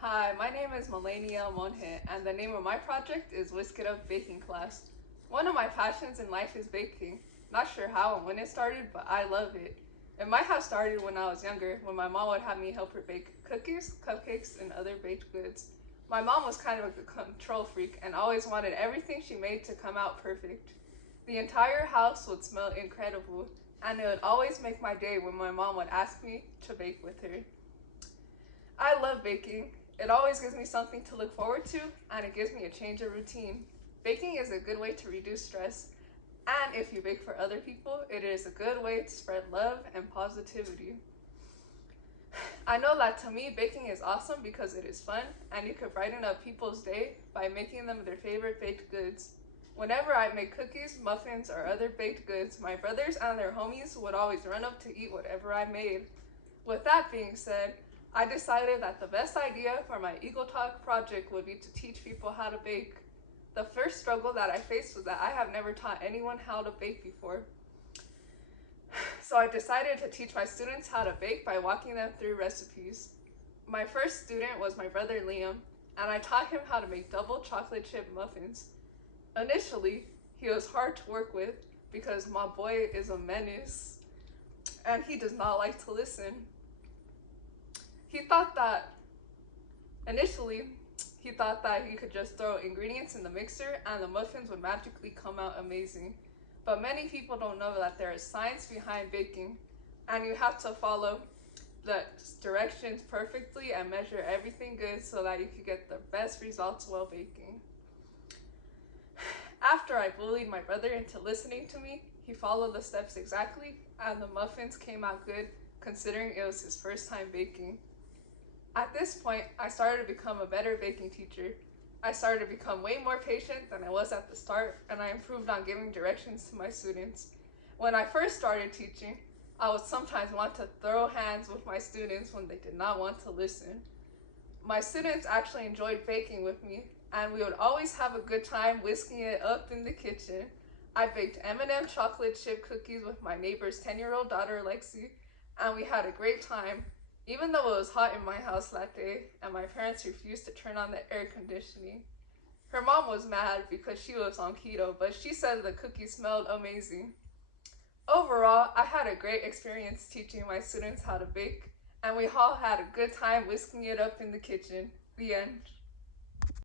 Hi, my name is Malainey M, and the name of my project is Whisk It Up Baking Class. One of my passions in life is baking. Not sure how and when it started, but I love it. It might have started when I was younger, when my mom would have me help her bake cookies, cupcakes, and other baked goods. My mom was kind of a control freak and always wanted everything she made to come out perfect. The entire house would smell incredible, and it would always make my day when my mom would ask me to bake with her. I love baking. It always gives me something to look forward to, and it gives me a change of routine. Baking is a good way to reduce stress, and if you bake for other people, it is a good way to spread love and positivity. I know that to me, baking is awesome because it is fun, and you could brighten up people's day by making them their favorite baked goods. Whenever I make cookies, muffins, or other baked goods, my brothers and their homies would always run up to eat whatever I made. With that being said, I decided that the best idea for my Eagle Talk project would be to teach people how to bake. The first struggle that I faced was that I have never taught anyone how to bake before. So I decided to teach my students how to bake by walking them through recipes. My first student was my brother Liam, and I taught him how to make double chocolate chip muffins. Initially, he was hard to work with because my boy is a menace and he does not like to listen. He thought that he could just throw ingredients in the mixer and the muffins would magically come out amazing. But many people don't know that there is science behind baking, and you have to follow the directions perfectly and measure everything good so that you can get the best results while baking. After I bullied my brother into listening to me, he followed the steps exactly, and the muffins came out good considering it was his first time baking. At this point, I started to become a better baking teacher. I started to become way more patient than I was at the start, and I improved on giving directions to my students. When I first started teaching, I would sometimes want to throw hands with my students when they did not want to listen. My students actually enjoyed baking with me, and we would always have a good time whisking it up in the kitchen. I baked M&M chocolate chip cookies with my neighbor's 10-year-old daughter, Lexi, and we had a great time. Even though it was hot in my house that day and my parents refused to turn on the air conditioning. Her mom was mad because she was on keto, but she said the cookies smelled amazing. Overall, I had a great experience teaching my students how to bake, and we all had a good time whisking it up in the kitchen. The end.